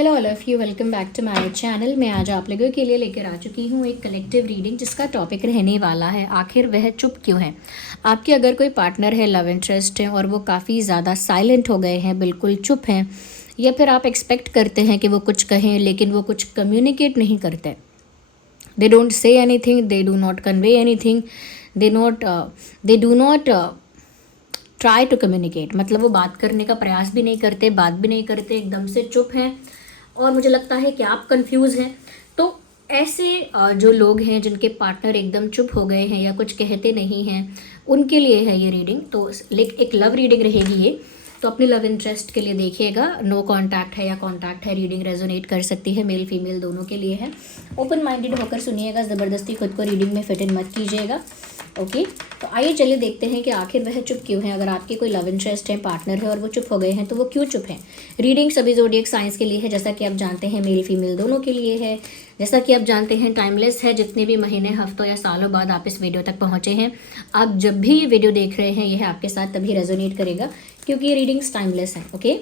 Hello all of you, welcome back to my channel. मैं आज आप लोगों के लिए लेकर आ चुकी हूँ एक कलेक्टिव रीडिंग जिसका टॉपिक रहने वाला है आखिर वह चुप क्यों है। आपके अगर कोई पार्टनर है, लव इंटरेस्ट है और वो काफ़ी ज़्यादा साइलेंट हो गए हैं, बिल्कुल चुप हैं, या फिर आप एक्सपेक्ट करते हैं कि वो कुछ कहें लेकिन वो कुछ कम्युनिकेट नहीं करते, they don't say anything, they do not convey anything, they do not try to communicate, मतलब वो बात करने का प्रयास भी नहीं करते, बात भी नहीं करते, एकदम से चुप हैं। और मुझे लगता है कि आप कंफ्यूज हैं। तो ऐसे जो लोग हैं जिनके पार्टनर एकदम चुप हो गए हैं या कुछ कहते नहीं हैं, उनके लिए है ये रीडिंग। तो एक लव रीडिंग रहेगी ये, तो अपने लव इंटरेस्ट के लिए देखिएगा। नो कांटेक्ट है या कांटेक्ट है, रीडिंग रेजोनेट कर सकती है, मेल फीमेल दोनों के लिए है। ओपन माइंडेड होकर सुनिएगा, ज़बरदस्ती खुद को रीडिंग में फिट इन मत कीजिएगा। ओके, तो आइए चलिए देखते हैं कि आखिर वह चुप क्यों है। अगर आपके कोई लव इंटरेस्ट है, पार्टनर है और वो चुप हो गए हैं तो वो क्यों चुप हैं। रीडिंग सभी ज़ोडिएक साइंस के लिए है, जैसा कि आप जानते हैं, मेल फीमेल दोनों के लिए है। जैसा कि आप जानते हैं, टाइमलेस है। जितने भी महीने, हफ्तों या सालों बाद आप इस वीडियो तक पहुँचे हैं, आप जब भी ये वीडियो देख रहे हैं, यह आपके साथ तभी रेजोनेट करेगा क्योंकि ये रीडिंग्स टाइमलेस हैं। ओके,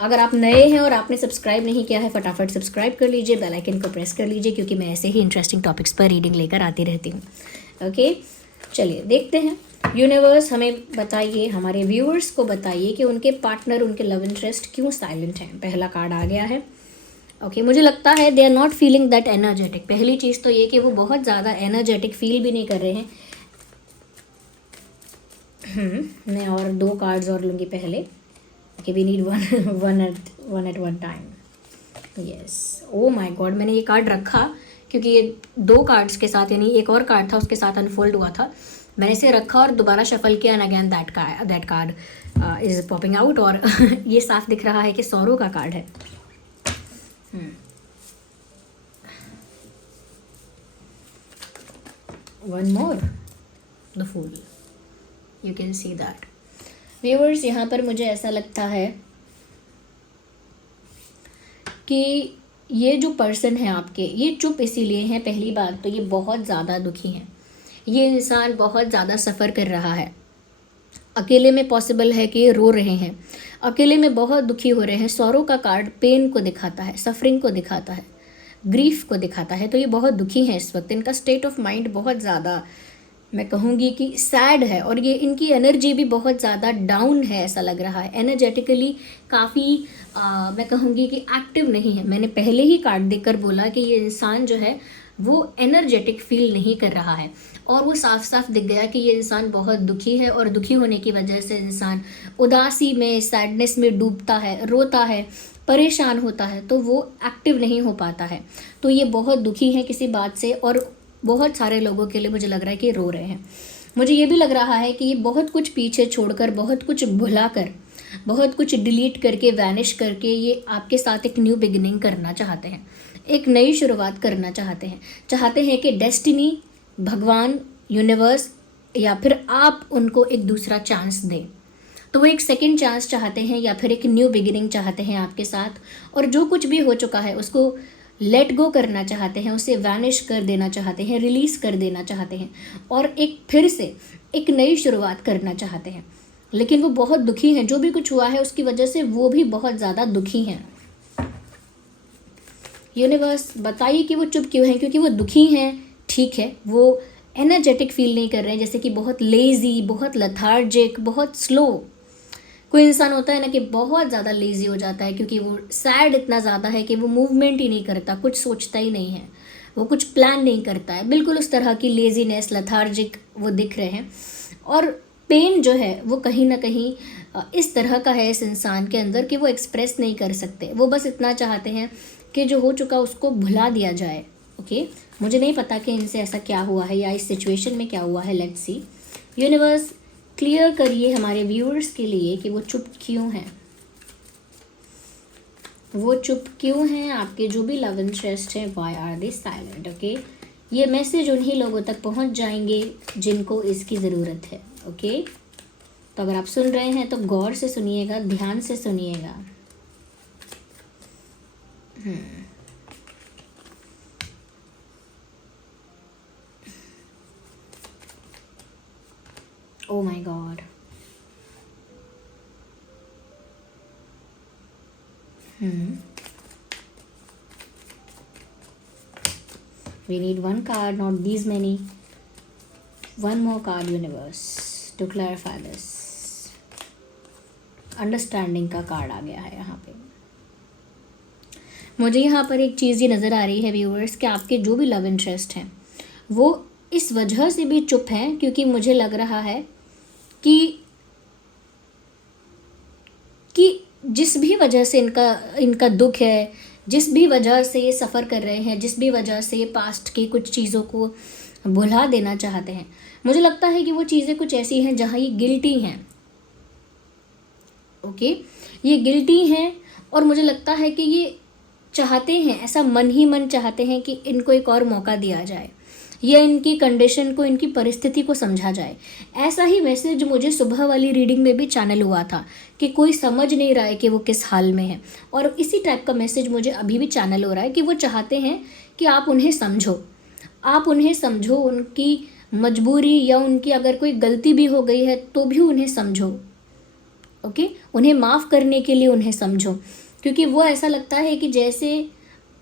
अगर आप नए हैं और आपने सब्सक्राइब नहीं किया है, फटाफट सब्सक्राइब कर लीजिए, बेल आइकन को प्रेस कर लीजिए, क्योंकि मैं ऐसे ही इंटरेस्टिंग टॉपिक्स पर रीडिंग लेकर आती रहती हूँ। ओके, चलिए देखते हैं। यूनिवर्स हमें बताइए, हमारे व्यूअर्स को बताइए कि उनके पार्टनर, उनके लव इंटरेस्ट क्यों साइलेंट हैं। पहला कार्ड आ गया है। ओके, मुझे लगता है they are not feeling that energetic. पहली चीज़ तो ये कि वो बहुत ज़्यादा एनर्जेटिक फील भी नहीं कर रहे हैं। मैं और 2 कार्ड्स और लूँगी पहले। Okay, we need one at one time. Yes, oh my god, मैंने ये कार्ड रखा क्योंकि ये 2 कार्ड्स के साथ, यानी एक और कार्ड था उसके साथ अनफोल्ड हुआ था। मैंने इसे रखा और दोबारा शफल किया and again that card is popping out. और ये साफ दिख रहा है कि सौरों का कार्ड है। One more, the fool, you can see that. Viewers, यहाँ पर मुझे ऐसा लगता है कि ये जो पर्सन है आपके, ये चुप इसीलिए हैं। पहली बात तो ये बहुत ज़्यादा दुखी हैं। ये इंसान बहुत ज़्यादा सफ़र कर रहा है। अकेले में पॉसिबल है कि ये रो रहे हैं, अकेले में बहुत दुखी हो रहे हैं। सौरों का कार्ड पेन को दिखाता है, सफरिंग को दिखाता है, ग्रीफ को दिखाता है। तो ये बहुत दुखी हैं इस वक्त। इनका स्टेट ऑफ माइंड बहुत ज़्यादा, मैं कहूँगी कि सैड है, और ये इनकी एनर्जी भी बहुत ज़्यादा डाउन है, ऐसा लग रहा है। एनर्जेटिकली काफ़ी मैं कहूँगी कि एक्टिव नहीं है। मैंने पहले ही कार्ड देकर बोला कि ये इंसान जो है वो एनर्जेटिक फील नहीं कर रहा है, और वो साफ साफ दिख गया कि ये इंसान बहुत दुखी है, और दुखी होने की वजह से इंसान उदासी में, सैडनेस में डूबता है, रोता है, परेशान होता है, तो वो एक्टिव नहीं हो पाता है। तो ये बहुत दुखी है किसी बात से, और बहुत सारे लोगों के लिए मुझे लग रहा है कि रो रहे हैं। मुझे ये भी लग रहा है कि ये बहुत कुछ पीछे छोड़कर, बहुत कुछ भुलाकर, बहुत कुछ डिलीट करके, वैनिश करके, ये आपके साथ एक न्यू बिगिनिंग करना चाहते हैं, एक नई शुरुआत करना चाहते हैं कि डेस्टिनी, भगवान, यूनिवर्स या फिर आप उनको एक दूसरा चांस दें। तो वो एक सेकंड चांस चाहते हैं या फिर एक न्यू बिगिनिंग चाहते हैं आपके साथ, और जो कुछ भी हो चुका है उसको लेट गो करना चाहते हैं, उसे वैनिश कर देना चाहते हैं, रिलीज़ कर देना चाहते हैं, और एक फिर से एक नई शुरुआत करना चाहते हैं। लेकिन वो बहुत दुखी हैं, जो भी कुछ हुआ है उसकी वजह से वो भी बहुत ज़्यादा दुखी हैं। यूनिवर्स बताइए कि वो चुप क्यों हैं। क्योंकि वो दुखी हैं, ठीक है, वो एनर्जेटिक फील नहीं कर रहे हैं, जैसे कि बहुत लेज़ी, बहुत लथार्जिक, बहुत स्लो। कोई इंसान होता है ना कि बहुत ज़्यादा लेज़ी हो जाता है क्योंकि वो सैड इतना ज़्यादा है कि वो मूवमेंट ही नहीं करता, कुछ सोचता ही नहीं है, वो कुछ प्लान नहीं करता है। बिल्कुल उस तरह की लेज़ीनेस, लथार्जिक वो दिख रहे हैं। और पेन जो है वो कहीं ना कहीं इस तरह का है इस इंसान के अंदर कि वो एक्सप्रेस नहीं कर सकते। वो बस इतना चाहते हैं कि जो हो चुका उसको भुला दिया जाए। ओके, मुझे नहीं पता कि इनसे ऐसा क्या हुआ है या इस सिचुएशन में क्या हुआ है। Let's see. यूनिवर्स क्लियर करिए हमारे व्यूअर्स के लिए कि वो चुप क्यों हैं। वो चुप क्यों हैं, आपके जो भी लव इंटरेस्ट है, why are they silent. Okay, ये मैसेज उन्हीं लोगों तक पहुंच जाएंगे जिनको इसकी ज़रूरत है। ओके, तो अगर आप सुन रहे हैं तो गौर से सुनिएगा, ध्यान से सुनिएगा। ओ my God. We need one card, not these many. One more card, universe, to clarify this. Understanding का कार्ड आ गया है यहाँ पे। मुझे यहाँ पर एक चीज़ ये नज़र आ रही है व्यूअर्स कि आपके जो भी लव इंटरेस्ट हैं वो इस वजह से भी चुप हैं क्योंकि मुझे लग रहा है कि जिस भी वजह से इनका दुख है, जिस भी वजह से ये सफ़र कर रहे हैं, जिस भी वजह से ये पास्ट की कुछ चीज़ों को भुला देना चाहते हैं, मुझे लगता है कि वो चीज़ें कुछ ऐसी हैं जहाँ ये गिल्टी हैं। ओके, ये गिल्टी हैं और मुझे लगता है कि ये चाहते हैं, ऐसा मन ही मन चाहते हैं कि इनको एक और मौका दिया जाए या इनकी कंडीशन को, इनकी परिस्थिति को समझा जाए। ऐसा ही मैसेज मुझे सुबह वाली रीडिंग में भी चैनल हुआ था कि कोई समझ नहीं रहा है कि वो किस हाल में है, और इसी टाइप का मैसेज मुझे अभी भी चैनल हो रहा है कि वो चाहते हैं कि आप उन्हें समझो, आप उन्हें समझो, उनकी मजबूरी या उनकी अगर कोई गलती भी हो गई है तो भी उन्हें समझो। ओके, उन्हें माफ़ करने के लिए उन्हें समझो, क्योंकि वो ऐसा लगता है कि जैसे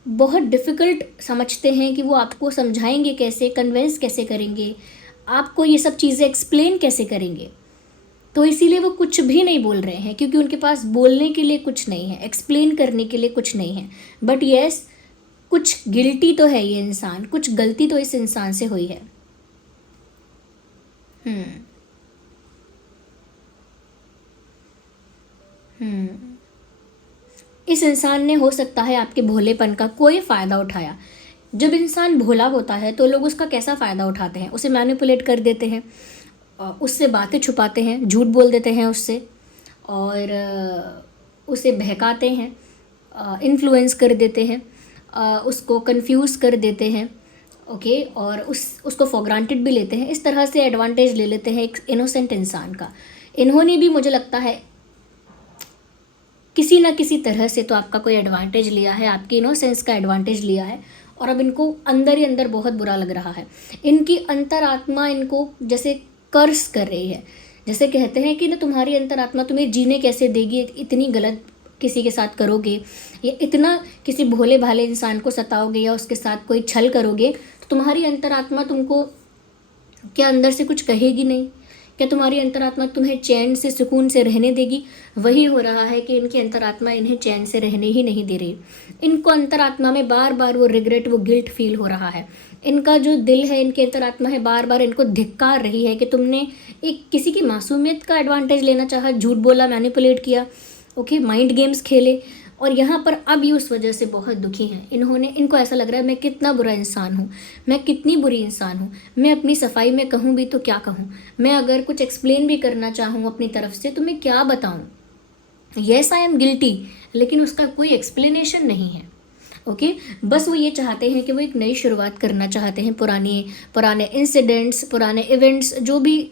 बहुत डिफ़िकल्ट समझते हैं कि वो आपको समझाएंगे कैसे, कन्विंस कैसे करेंगे, आपको ये सब चीज़ें एक्सप्लेन कैसे करेंगे। तो इसीलिए वो कुछ भी नहीं बोल रहे हैं क्योंकि उनके पास बोलने के लिए कुछ नहीं है, एक्सप्लेन करने के लिए कुछ नहीं है। बट येस, कुछ गिल्टी तो है ये इंसान, कुछ गलती तो इस इंसान से हुई है। इस इंसान ने हो सकता है आपके भोलेपन का कोई फ़ायदा उठाया। जब इंसान भोला होता है तो लोग उसका कैसा फ़ायदा उठाते हैं, उसे मैनिपुलेट कर देते हैं, उससे बातें छुपाते हैं, झूठ बोल देते हैं उससे, और उसे बहकाते हैं, इन्फ्लुएंस कर देते हैं, उसको कंफ्यूज कर देते हैं। ओके, और उसको फॉर ग्रांटेड भी लेते हैं। इस तरह से एडवांटेज ले लेते हैं एक इनोसेंट इंसान का। इन्होंने भी मुझे लगता है किसी ना किसी तरह से तो आपका कोई एडवांटेज लिया है, आपकी इनोसेंस का एडवांटेज लिया है, और अब इनको अंदर ही अंदर बहुत बुरा लग रहा है। इनकी अंतरात्मा इनको जैसे कर्स कर रही है, जैसे कहते हैं कि ना तुम्हारी अंतरात्मा तुम्हें जीने कैसे देगी, इतनी गलत किसी के साथ करोगे या इतना किसी भोले भाले इंसान को सताओगे या उसके साथ कोई छल करोगे तो तुम्हारी अंतरात्मा तुमको क्या अंदर से कुछ कहेगी नहीं? क्या तुम्हारी अंतरात्मा तुम्हें चैन से, सुकून से रहने देगी? वही हो रहा है कि इनकी अंतरात्मा इन्हें चैन से रहने ही नहीं दे रही। इनको अंतरात्मा में बार बार वो रिग्रेट, वो गिल्ट फील हो रहा है। इनका जो दिल है, इनकी अंतरात्मा है, बार बार इनको धिक्कार रही है कि तुमने एक किसी की मासूमियत का एडवांटेज लेना चाहा, झूठ बोला, मैनिपुलेट किया, ओके, माइंड गेम्स खेले, और यहाँ पर अब ये उस वजह से बहुत दुखी हैं। इनको ऐसा लग रहा है मैं कितना बुरा इंसान हूँ, मैं कितनी बुरी इंसान हूँ, मैं अपनी सफाई में कहूँ भी तो क्या कहूँ, मैं अगर कुछ एक्सप्लेन भी करना चाहूँ अपनी तरफ से तो मैं क्या बताऊँ। येस, आई एम गिल्टी, लेकिन उसका कोई एक्सप्लेनेशन नहीं है। ओके, बस वो ये चाहते हैं कि वो एक नई शुरुआत करना चाहते हैं। पुराने इंसिडेंट्स, पुराने इवेंट्स, जो भी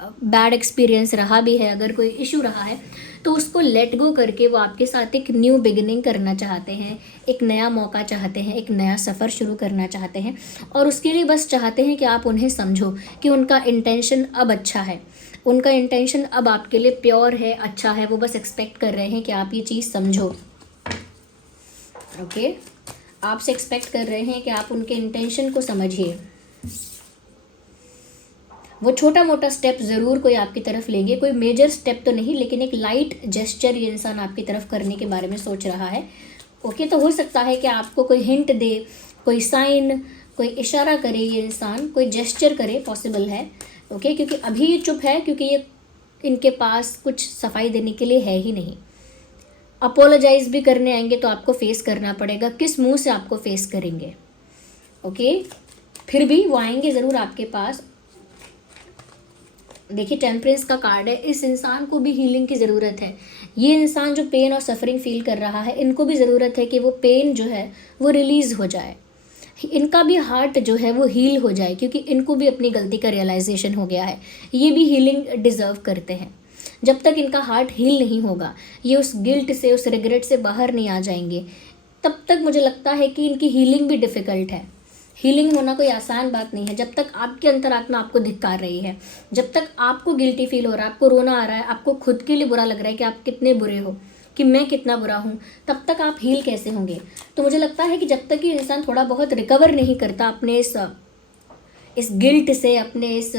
बैड एक्सपीरियंस रहा भी है, अगर कोई इशू रहा है तो उसको लेट गो करके वो आपके साथ एक न्यू बिगिनिंग करना चाहते हैं, एक नया मौका चाहते हैं, एक नया सफ़र शुरू करना चाहते हैं, और उसके लिए बस चाहते हैं कि आप उन्हें समझो कि उनका इंटेंशन अब अच्छा है, उनका इंटेंशन अब आपके लिए प्योर है, अच्छा है। वो बस एक्सपेक्ट कर रहे हैं कि आप ये चीज़ समझो। ओके, आपसे एक्सपेक्ट कर रहे हैं कि आप उनके इंटेंशन को समझिए। वो छोटा मोटा स्टेप ज़रूर कोई आपकी तरफ लेंगे, कोई मेजर स्टेप तो नहीं, लेकिन एक लाइट जेस्चर ये इंसान आपकी तरफ करने के बारे में सोच रहा है। ओके, तो हो सकता है कि आपको कोई हिंट दे, कोई साइन, कोई इशारा करे, ये इंसान कोई जेस्चर करे, पॉसिबल है। ओके, क्योंकि अभी ये चुप है क्योंकि ये इनके पास कुछ सफाई देने के लिए है ही नहीं। अपोलोजाइज भी करने आएंगे तो आपको फेस करना पड़ेगा, किस मुंह से आपको फेस करेंगे? ओके, फिर भी वो आएंगे ज़रूर आपके पास। देखिए, टेम्परेंस का कार्ड है। इस इंसान को भी हीलिंग की ज़रूरत है। ये इंसान जो पेन और सफरिंग फील कर रहा है, इनको भी ज़रूरत है कि वो पेन जो है वो रिलीज़ हो जाए, इनका भी हार्ट जो है वो हील हो जाए, क्योंकि इनको भी अपनी गलती का रियलाइजेशन हो गया है। ये भी हीलिंग डिज़र्व करते हैं। जब तक इनका हार्ट हील नहीं होगा, ये उस गिल्ट से, उस रिग्रेट से बाहर नहीं आ जाएंगे, तब तक मुझे लगता है कि इनकी हीलिंग भी डिफ़िकल्ट है। हीलिंग होना कोई आसान बात नहीं है। जब तक आपकी अंतरात्मा आपको धिक्कार रही है, जब तक आपको गिल्टी फील हो रहा है, आपको रोना आ रहा है, आपको खुद के लिए बुरा लग रहा है कि आप कितने बुरे हो, कि मैं कितना बुरा हूँ, तब तक आप हील कैसे होंगे? तो मुझे लगता है कि जब तक कि इंसान थोड़ा बहुत रिकवर नहीं करता अपने इस गिल्ट से, अपने इस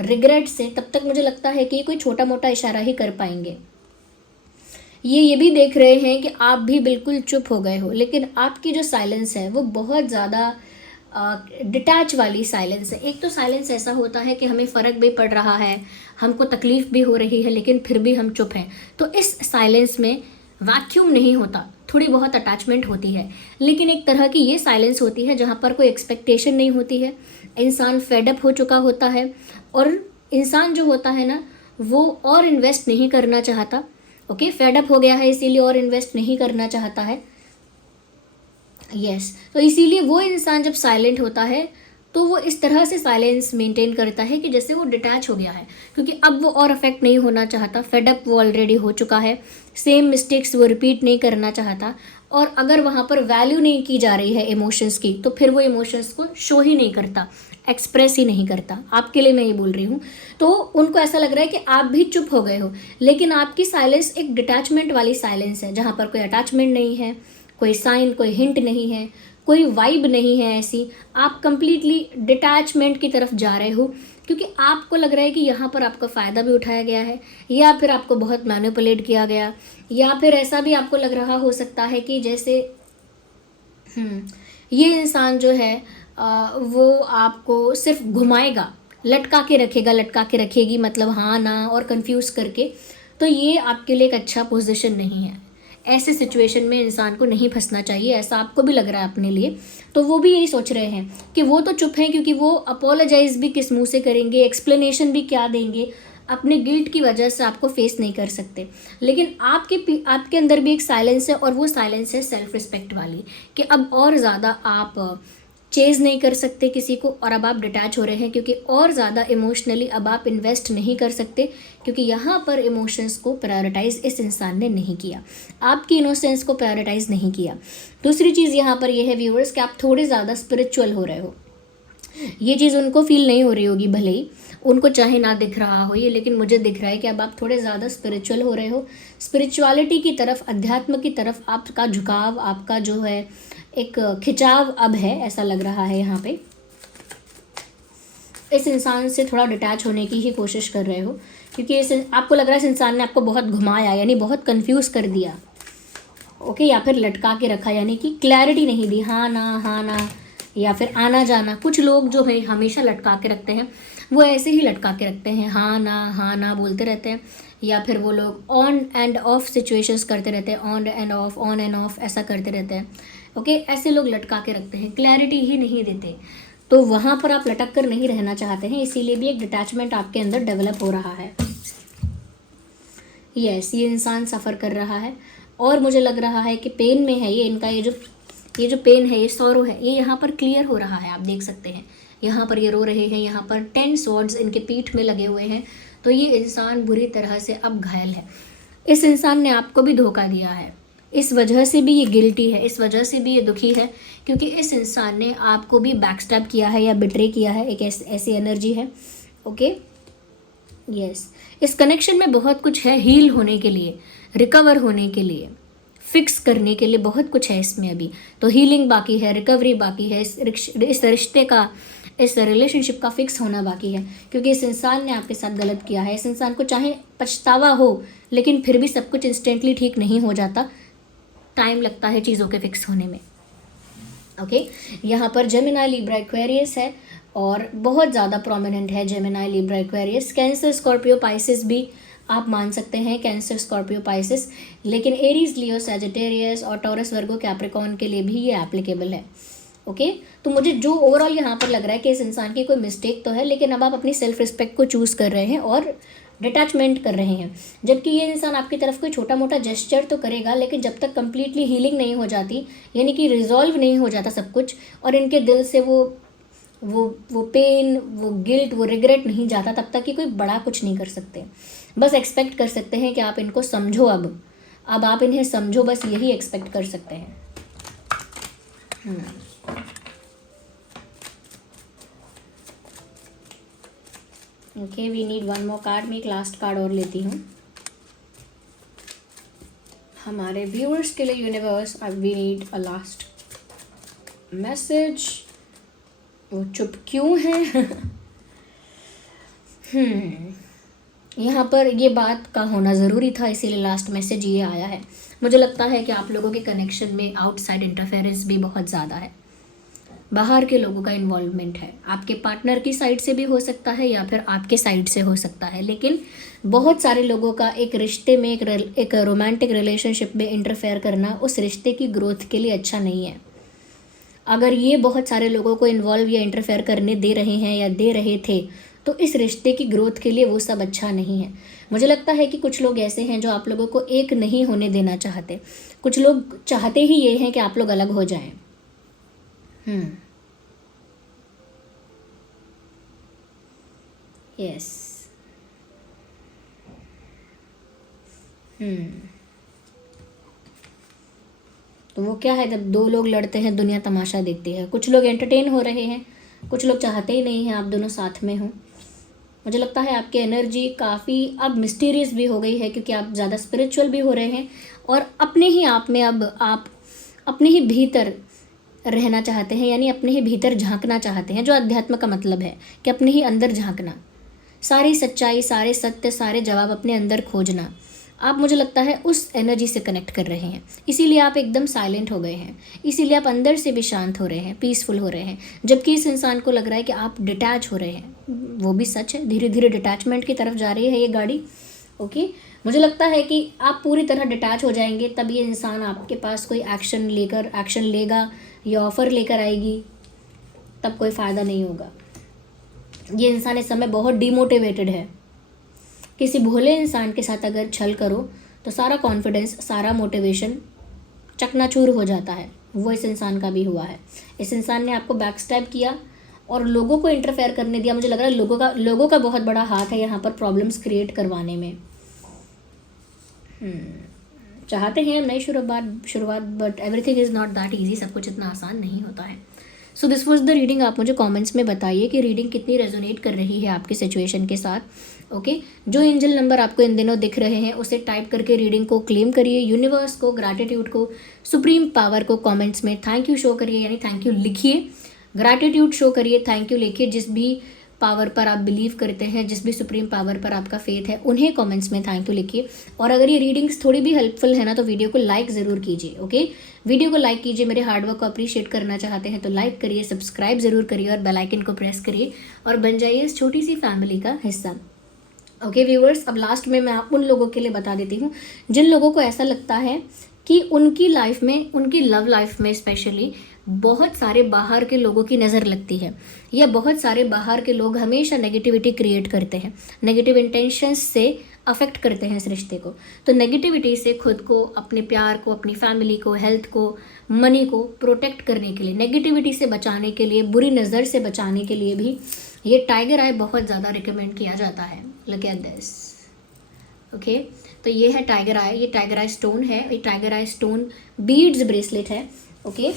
रिग्रेट से, तब तक मुझे लगता है कि कोई छोटा मोटा इशारा ही कर पाएंगे। ये भी देख रहे हैं कि आप भी बिल्कुल चुप हो गए हो, लेकिन आपकी जो साइलेंस है वो बहुत ज़्यादा डिटैच वाली साइलेंस है। एक तो साइलेंस ऐसा होता है कि हमें फ़र्क भी पड़ रहा है, हमको तकलीफ़ भी हो रही है, लेकिन फिर भी हम चुप हैं। तो इस साइलेंस में वैक्यूम नहीं होता, थोड़ी बहुत अटैचमेंट होती है। लेकिन एक तरह की ये साइलेंस होती है जहाँ पर कोई एक्सपेक्टेशन नहीं होती है, इंसान फेडअप हो चुका होता है, और इंसान जो होता है ना वो और इन्वेस्ट नहीं करना चाहता। ओके, फेडअप हो गया है इसीलिए और इन्वेस्ट नहीं करना चाहता है। यस, तो इसीलिए वो इंसान जब साइलेंट होता है तो वो इस तरह से साइलेंस मेंटेन करता है कि जैसे वो डिटैच हो गया है, क्योंकि अब वो और अफेक्ट नहीं होना चाहता, फेडअप वो ऑलरेडी हो चुका है, सेम मिस्टेक्स वो रिपीट नहीं करना चाहता। और अगर वहाँ पर वैल्यू नहीं की जा रही है इमोशंस की, तो फिर वो इमोशंस को शो ही नहीं करता, एक्सप्रेस ही नहीं करता। आपके लिए मैं ये बोल रही हूँ। तो उनको ऐसा लग रहा है कि आप भी चुप हो गए हो, लेकिन आपकी साइलेंस एक डिटैचमेंट वाली साइलेंस है, जहाँ पर कोई अटैचमेंट नहीं है, कोई साइन, कोई हिंट नहीं है, कोई वाइब नहीं है ऐसी। आप कंप्लीटली डिटैचमेंट की तरफ जा रहे हो, क्योंकि आपको लग रहा है कि यहाँ पर आपका फ़ायदा भी उठाया गया है, या फिर आपको बहुत मैनिपुलेट किया गया, या फिर ऐसा भी आपको लग रहा हो सकता है कि जैसे ये इंसान जो है वो आपको सिर्फ घुमाएगा, लटका के रखेगा, लटका के रखेगी, मतलब हाँ ना और कंफ्यूज करके। तो ये आपके लिए एक अच्छा पोजीशन नहीं है। ऐसे सिचुएशन में इंसान को नहीं फंसना चाहिए, ऐसा आपको भी लग रहा है अपने लिए। तो वो भी यही सोच रहे हैं कि वो तो चुप हैं, क्योंकि वो अपोलोजाइज भी किस मुंह से करेंगे, एक्सप्लेनेशन भी क्या देंगे, अपने गिल्ट की वजह से आपको फेस नहीं कर सकते। लेकिन आपके अंदर भी एक साइलेंस है, और वो साइलेंस है सेल्फ रिस्पेक्ट वाली, कि अब और ज़्यादा आप चेज़ नहीं कर सकते किसी को, और अब आप डिटैच हो रहे हैं, क्योंकि और ज़्यादा इमोशनली अब आप इन्वेस्ट नहीं कर सकते, क्योंकि यहाँ पर इमोशंस को प्रायोरिटाइज इस इंसान ने नहीं किया, आपकी इनोसेंस को प्रायोरिटाइज नहीं किया। दूसरी चीज़ यहाँ पर यह है व्यूअर्स कि आप थोड़े ज़्यादा स्पिरिचुअल हो रहे हो। ये चीज़ उनको फील नहीं हो रही होगी, भले ही उनको चाहे ना दिख रहा हो ये, लेकिन मुझे दिख रहा है कि अब आप थोड़े ज़्यादा स्पिरिचुअल हो रहे हो। स्पिरिचुअलिटी की तरफ, अध्यात्म की तरफ आपका झुकाव, आपका जो है एक खिंचाव अब है, ऐसा लग रहा है। यहाँ पे इस इंसान से थोड़ा डिटैच होने की ही कोशिश कर रहे हो, क्योंकि इस आपको लग रहा है इस इंसान ने आपको बहुत घुमाया, यानी बहुत कंफ्यूज कर दिया। ओके, या फिर लटका के रखा, यानी कि क्लैरिटी नहीं दी, हाँ ना, या फिर आना जाना। कुछ लोग जो है हमेशा लटका के रखते हैं, वो ऐसे ही लटका के रखते हैं, हाँ ना बोलते रहते हैं, या फिर वो लोग ऑन एंड ऑफ सिचुएशंस करते रहते हैं, ऑन एंड ऑफ ऐसा करते रहते हैं। ओके, ऐसे लोग लटका के रखते हैं, क्लैरिटी ही नहीं देते। तो वहाँ पर आप लटक कर नहीं रहना चाहते हैं, इसीलिए भी एक डिटैचमेंट आपके अंदर डेवलप हो रहा है। यस, ये इंसान सफ़र कर रहा है, और मुझे लग रहा है कि पेन में है ये। इनका ये जो पेन है, ये सॉरो है, ये यहाँ पर क्लियर हो रहा है। आप देख सकते हैं यहाँ पर ये रो रहे हैं, यहाँ पर 10 स्वॉर्ड्स इनके पीठ में लगे हुए हैं। तो ये इंसान बुरी तरह से अब घायल है। इस इंसान ने आपको भी धोखा दिया है, इस वजह से भी ये गिल्टी है, इस वजह से भी ये दुखी है, क्योंकि इस इंसान ने आपको भी बैकस्टैब किया है या बिट्रे किया है। एक ऐसी एनर्जी है। ओके, यस, इस कनेक्शन में बहुत कुछ है हील होने के लिए, रिकवर होने के लिए, फिक्स करने के लिए बहुत कुछ है इसमें अभी। तो हीलिंग बाकी है, रिकवरी बाकी है, इस रिश्ते का, इस रिलेशनशिप का फिक्स होना बाकी है, क्योंकि इस इंसान ने आपके साथ गलत किया है। इस इंसान को चाहे पछतावा हो, लेकिन फिर भी सब कुछ इंस्टेंटली ठीक नहीं हो जाता, टाइम लगता है चीज़ों के फिक्स होने में। ओके, यहाँ पर जेमिनी, लिब्रा, एक्वेरियस है, और बहुत ज़्यादा प्रोमिनेंट है Gemini, Libra, Aquarius. Cancer, Scorpio, Pisces भी आप मान सकते हैं, कैंसर, स्कॉर्पियो, पाइसिस। लेकिन एरीज, लियो, सैजिटेरियस और टॉरस, वर्गो, कैप्रिकॉर्न के लिए भी ये एप्लीकेबल है। ओके, तो मुझे जो ओवरऑल यहाँ पर लग रहा है कि इस इंसान की कोई मिस्टेक तो है, लेकिन अब आप अपनी सेल्फ रिस्पेक्ट को चूज़ कर रहे हैं और डिटैचमेंट कर रहे हैं। जबकि ये इंसान आपकी तरफ कोई छोटा मोटा जेस्चर तो करेगा, लेकिन जब तक कंप्लीटली हीलिंग नहीं हो जाती, यानी कि रिजॉल्व नहीं हो जाता सब कुछ, और इनके दिल से वो पेन, वो गिल्ट, वो रिग्रेट नहीं जाता, तब तक कि कोई बड़ा कुछ नहीं कर सकते। बस एक्सपेक्ट कर सकते हैं कि आप इनको समझो। अब आप इन्हें समझो, बस यही एक्सपेक्ट कर सकते हैं। Okay, we need one more card. मैं एक लास्ट कार्ड और लेती हूँ। हमारे व्यूअर्स के लिए universe, I we need a last message. वो चुप क्यों है? यहाँ पर ये बात का होना ज़रूरी था, इसीलिए लास्ट मैसेज ये आया है। मुझे लगता है कि आप लोगों के कनेक्शन में आउटसाइड इंटरफेरेंस भी बहुत ज़्यादा है, बाहर के लोगों का इन्वॉल्वमेंट है। आपके पार्टनर की साइड से भी हो सकता है या फिर आपके साइड से हो सकता है, लेकिन बहुत सारे लोगों का एक रिश्ते में, एक रोमांटिक रिलेशनशिप में इंटरफेयर करना उस रिश्ते की ग्रोथ के लिए अच्छा नहीं है। अगर ये बहुत सारे लोगों को इन्वॉल्व या इंटरफेयर करने दे रहे हैं या दे रहे थे, तो इस रिश्ते की ग्रोथ के लिए वो सब अच्छा नहीं है। मुझे लगता है कि कुछ लोग ऐसे हैं जो आप लोगों को एक नहीं होने देना चाहते। कुछ लोग चाहते ही ये हैं कि आप लोग अलग हो जाएं। यस। तो वो क्या है, जब दो लोग लड़ते हैं दुनिया तमाशा देखती है। कुछ लोग एंटरटेन हो रहे हैं, कुछ लोग चाहते ही नहीं हैं आप दोनों साथ में हो। मुझे लगता है आपकी एनर्जी काफ़ी अब मिस्टीरियस भी हो गई है, क्योंकि आप ज़्यादा स्पिरिचुअल भी हो रहे हैं और अपने ही आप में अब आप अपने ही भीतर रहना चाहते हैं, यानी अपने ही भीतर झांकना चाहते हैं, जो अध्यात्म का मतलब है कि अपने ही अंदर झांकना, सारी सच्चाई, सारे सत्य, सारे जवाब अपने अंदर खोजना। आप, मुझे लगता है, उस एनर्जी से कनेक्ट कर रहे हैं, इसीलिए आप एकदम साइलेंट हो गए हैं, इसीलिए आप अंदर से भी शांत हो रहे हैं, पीसफुल हो रहे हैं। जबकि इस इंसान को लग रहा है कि आप डिटैच हो रहे हैं। वो भी सच है, धीरे धीरे डिटैचमेंट की तरफ जा रही है ये गाड़ी। ओके, मुझे लगता है कि आप पूरी तरह डिटैच हो जाएंगे, तब ये इंसान आपके पास कोई एक्शन लेगा या ऑफ़र लेकर आएगी, तब कोई फ़ायदा नहीं होगा। ये इंसान इस समय बहुत डिमोटिवेटेड है। किसी भोले इंसान के साथ अगर छल करो तो सारा कॉन्फिडेंस, सारा मोटिवेशन चकनाचूर हो जाता है। वो इस इंसान का भी हुआ है। इस इंसान ने आपको बैक स्टैब किया और लोगों को इंटरफेयर करने दिया। मुझे लग रहा है लोगों का बहुत बड़ा हाथ है यहाँ पर प्रॉब्लम्स क्रिएट करवाने में। चाहते हैं हम नई शुरुआत, but everything is not that easy. सब कुछ इतना आसान नहीं होता है। So this was the reading. आप मुझे कमेंट्स में बताइए कि रीडिंग कितनी रेजोनेट कर रही है आपकी सिचुएशन के साथ। ओके, जो एंजल नंबर आपको इन दिनों दिख रहे हैं उसे टाइप करके रीडिंग को क्लेम करिए। यूनिवर्स को, ग्रैटिट्यूड को, सुप्रीम पावर को कमेंट्स में थैंक यू शो करिए, यानी थैंक यू लिखिए। ग्रैटिट्यूड शो करिए, थैंक यू लिखिए। जिस भी पावर पर आप बिलीव करते हैं, जिस भी सुप्रीम पावर पर आपका फेथ है, उन्हें कमेंट्स में थैंक यू लिखिए। और अगर ये रीडिंग्स थोड़ी भी हेल्पफुल है ना, तो वीडियो को लाइक ज़रूर कीजिए। ओके, वीडियो को लाइक कीजिए। मेरे हार्डवर्क को अप्रिशिएट करना चाहते हैं तो लाइक करिए, सब्सक्राइब ज़रूर करिए और बेल आइकन को प्रेस करिए और बन जाइए इस छोटी सी फैमिली का हिस्सा। ओके व्यूअर्स, अब लास्ट में मैं उन लोगों के लिए बता देती हूँ जिन लोगों को ऐसा लगता है कि उनकी लाइफ में, उनकी लव लाइफ में स्पेशली बहुत सारे बाहर के लोगों की नज़र लगती है, या बहुत सारे बाहर के लोग हमेशा नेगेटिविटी क्रिएट करते हैं, नेगेटिव इंटेंशंस से अफेक्ट करते हैं इस रिश्ते को। तो नेगेटिविटी से खुद को, अपने प्यार को, अपनी फैमिली को, हेल्थ को, मनी को प्रोटेक्ट करने के लिए, नेगेटिविटी से बचाने के लिए, बुरी नज़र से बचाने के लिए भी ये टाइगर आई बहुत ज़्यादा रिकमेंड किया जाता है। Look at this. ओके, तो ये है टाइगर आई। ये टाइगर आई स्टोन है। ये टाइगर आई स्टोन बीड्स ब्रेसलेट है। ओके,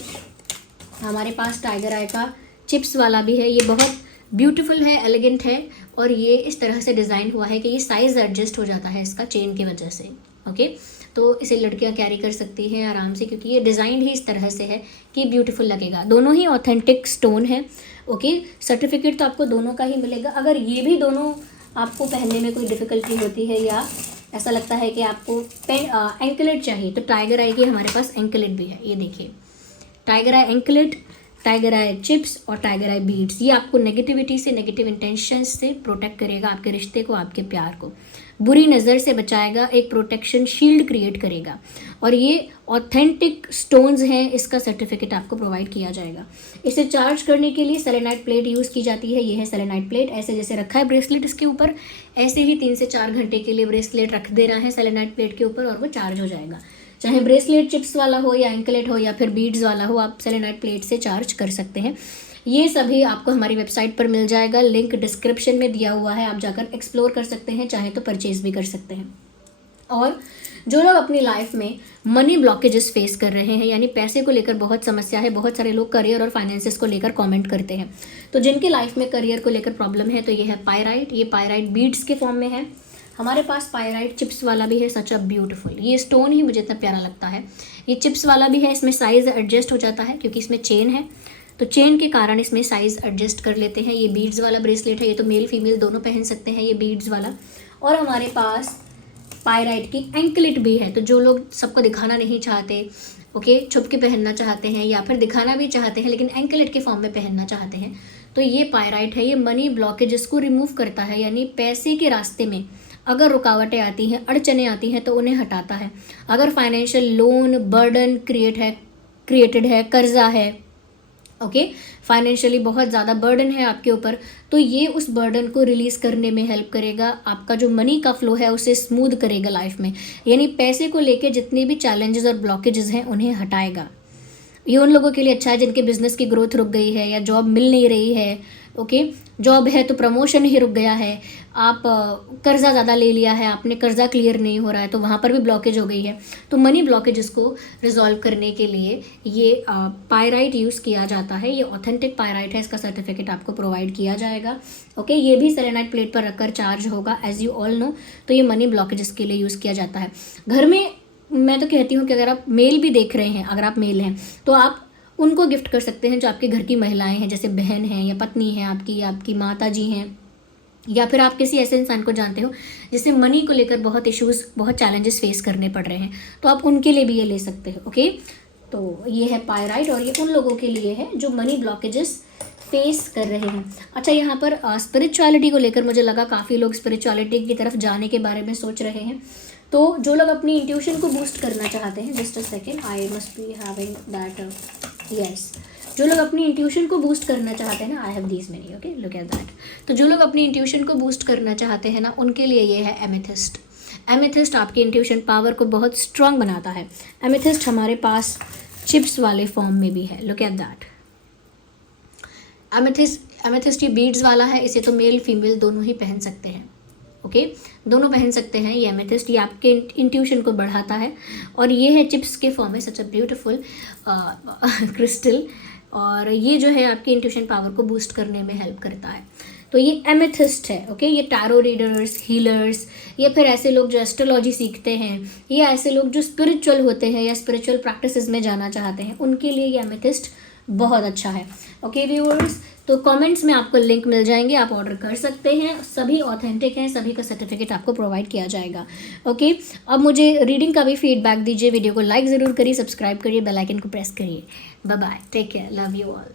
हमारे पास टाइगर आई का चिप्स वाला भी है। ये बहुत ब्यूटीफुल है, एलिगेंट है, और ये इस तरह से डिज़ाइन हुआ है कि ये साइज़ एडजस्ट हो जाता है इसका चेन की वजह से। ओके, तो इसे लड़कियां कैरी कर सकती हैं आराम से, क्योंकि ये डिज़ाइन ही इस तरह से है कि ब्यूटीफुल लगेगा। दोनों ही ऑथेंटिक स्टोन है। ओके, सर्टिफिकेट तो आपको दोनों का ही मिलेगा। अगर ये भी दोनों आपको पहनने में कोई डिफ़िकल्टी होती है या ऐसा लगता है कि आपको एंकलेट चाहिए, तो टाइगर आई की हमारे पास एंकलेट भी है। ये देखिए, टाइगर आई एंकलेट, टाइगर आई चिप्स और टाइगर आई बीड्स। ये आपको नेगेटिविटी से, नेगेटिव इंटेंशंस से प्रोटेक्ट करेगा, आपके रिश्ते को, आपके प्यार को बुरी नज़र से बचाएगा, एक प्रोटेक्शन शील्ड क्रिएट करेगा। और ये ऑथेंटिक स्टोन्स हैं, इसका सर्टिफिकेट आपको प्रोवाइड किया जाएगा। इसे चार्ज करने के लिए सेलेनाइट प्लेट यूज़ की जाती है। ये है सेलेनाइट प्लेट। ऐसे जैसे रखा है ब्रेसलेट इसके ऊपर, ऐसे ही 3 से 4 घंटे के लिए ब्रेसलेट रख देना है सेलेनाइट प्लेट के ऊपर और वो चार्ज हो जाएगा। चाहे ब्रेसलेट चिप्स वाला हो या एंकलेट हो या फिर बीड्स वाला हो, आप सेलेनाइट प्लेट से चार्ज कर सकते हैं। ये सभी आपको हमारी वेबसाइट पर मिल जाएगा, लिंक डिस्क्रिप्शन में दिया हुआ है, आप जाकर एक्सप्लोर कर सकते हैं, चाहे तो परचेज भी कर सकते हैं। और जो लोग अपनी लाइफ में मनी ब्लॉकेजेस फेस कर रहे हैं, यानी पैसे को लेकर बहुत समस्या है, बहुत सारे लोग करियर और फाइनेंसेस को लेकर कमेंट करते हैं, तो जिनकी लाइफ में करियर को लेकर प्रॉब्लम है, तो ये है पायराइट। ये पायराइट बीड्स के फॉर्म में है। हमारे पास पायराइट चिप्स वाला भी है, सच अ ब्यूटीफुल। ये स्टोन ही मुझे इतना प्यारा लगता है। ये चिप्स वाला भी है, इसमें साइज़ एडजस्ट हो जाता है क्योंकि इसमें चेन है, तो चेन के कारण इसमें साइज़ एडजस्ट कर लेते हैं। ये बीड्स वाला ब्रेसलेट है, ये तो मेल फीमेल दोनों पहन सकते हैं, ये बीड्स वाला। और हमारे पास पायराइट की एंकलेट भी है, तो जो लोग सबको दिखाना नहीं चाहते, ओके, छुप के पहनना चाहते हैं या फिर दिखाना भी चाहते हैं लेकिन एंकलेट के फॉर्म में पहनना चाहते हैं, तो ये पायराइट है। ये मनी ब्लॉकेजेस को रिमूव करता है, यानी पैसे के रास्ते में अगर रुकावटें आती हैं, अड़चने आती हैं, तो उन्हें हटाता है। अगर फाइनेंशियल लोन बर्डन क्रिएटेड है, कर्जा है, ओके, फाइनेंशियली बहुत ज़्यादा बर्डन है आपके ऊपर, तो ये उस बर्डन को रिलीज़ करने में हेल्प करेगा। आपका जो मनी का फ्लो है उसे स्मूथ करेगा लाइफ में, यानी पैसे को लेके जितने भी चैलेंजेस और ब्लॉकेजेस हैं उन्हें हटाएगा। ये उन लोगों के लिए अच्छा है जिनके बिजनेस की ग्रोथ रुक गई है या जॉब मिल नहीं रही है, ओके, जॉब है तो प्रमोशन ही रुक गया है, आप कर्जा ज़्यादा ले लिया है, आपने कर्जा क्लियर नहीं हो रहा है, तो वहाँ पर भी ब्लॉकेज हो गई है। तो मनी ब्लॉकेज को रिजॉल्व करने के लिए ये पायराइट यूज़ किया जाता है। ये ऑथेंटिक पायराइट है, इसका सर्टिफिकेट आपको प्रोवाइड किया जाएगा, ओके। ये भी सेलेनाइट प्लेट पर रखकर चार्ज होगा, एज यू ऑल नो। तो ये मनी ब्लॉकेजेस के लिए यूज़ किया जाता है। घर में मैं तो कहती हूँ कि अगर आप मेल भी देख रहे हैं, अगर आप मेल हैं तो आप उनको गिफ्ट कर सकते हैं जो आपके घर की महिलाएं हैं, जैसे बहन हैं या पत्नी हैं आपकी, या आपकी माता जी हैं, या फिर आप किसी ऐसे इंसान को जानते हो जिससे मनी को लेकर बहुत इश्यूज़, बहुत चैलेंजेस फेस करने पड़ रहे हैं, तो आप उनके लिए भी ये ले सकते हो, ओके। तो ये है पायराइट और ये उन लोगों के लिए है जो मनी ब्लॉकेजेस फेस कर रहे हैं। अच्छा, यहाँ पर स्पिरिचुअलिटी को लेकर मुझे लगा काफ़ी लोग स्पिरिचुअलिटी की तरफ जाने के बारे में सोच रहे हैं। तो जो लोग अपनी इंट्यूशन को बूस्ट करना चाहते हैं, just a second, I must be having that, yes, जो लोग अपनी इंट्यूशन को बूस्ट करना चाहते हैं ना, I have these many, okay, look at that. तो जो लोग अपनी इंट्यूशन को बूस्ट करना चाहते हैं ना, उनके लिए ये है एमेथिस्ट। एमेथिस्ट आपकी इंट्यूशन पावर को बहुत स्ट्रांग बनाता है। एमेथिस्ट हमारे पास चिप्स वाले फॉर्म में भी है, लुक एट दैट। एमेथिस्ट ये बीड्स वाला है, इसे तो मेल फीमेल दोनों ही पहन सकते हैं, ओके, दोनों पहन सकते हैं। ये एमेथिस्ट ये आपके इंट्यूशन को बढ़ाता है और ये है चिप्स के फॉर्म में, सच अ ब्यूटीफुल क्रिस्टल, और ये जो है आपके इंट्यूशन पावर को बूस्ट करने में हेल्प करता है। तो ये एमेथिस्ट है, ओके। ये टैरो रीडर्स, हीलर्स, या फिर ऐसे लोग जो एस्ट्रोलॉजी सीखते हैं, या ऐसे लोग जो स्पिरिचुअल होते हैं या स्पिरिचुअल प्रैक्टिसेस में जाना चाहते हैं, उनके लिए ये एमेथिस्ट बहुत अच्छा है, ओके व्यूअर्स। तो कमेंट्स में आपको लिंक मिल जाएंगे, आप ऑर्डर कर सकते हैं, सभी ऑथेंटिक हैं, सभी का सर्टिफिकेट आपको प्रोवाइड किया जाएगा, ओके। अब मुझे रीडिंग का भी फीडबैक दीजिए, वीडियो को लाइक ज़रूर करिए, सब्सक्राइब करिए, बेल आइकन को प्रेस करिए। Bye bye, take care, love you all.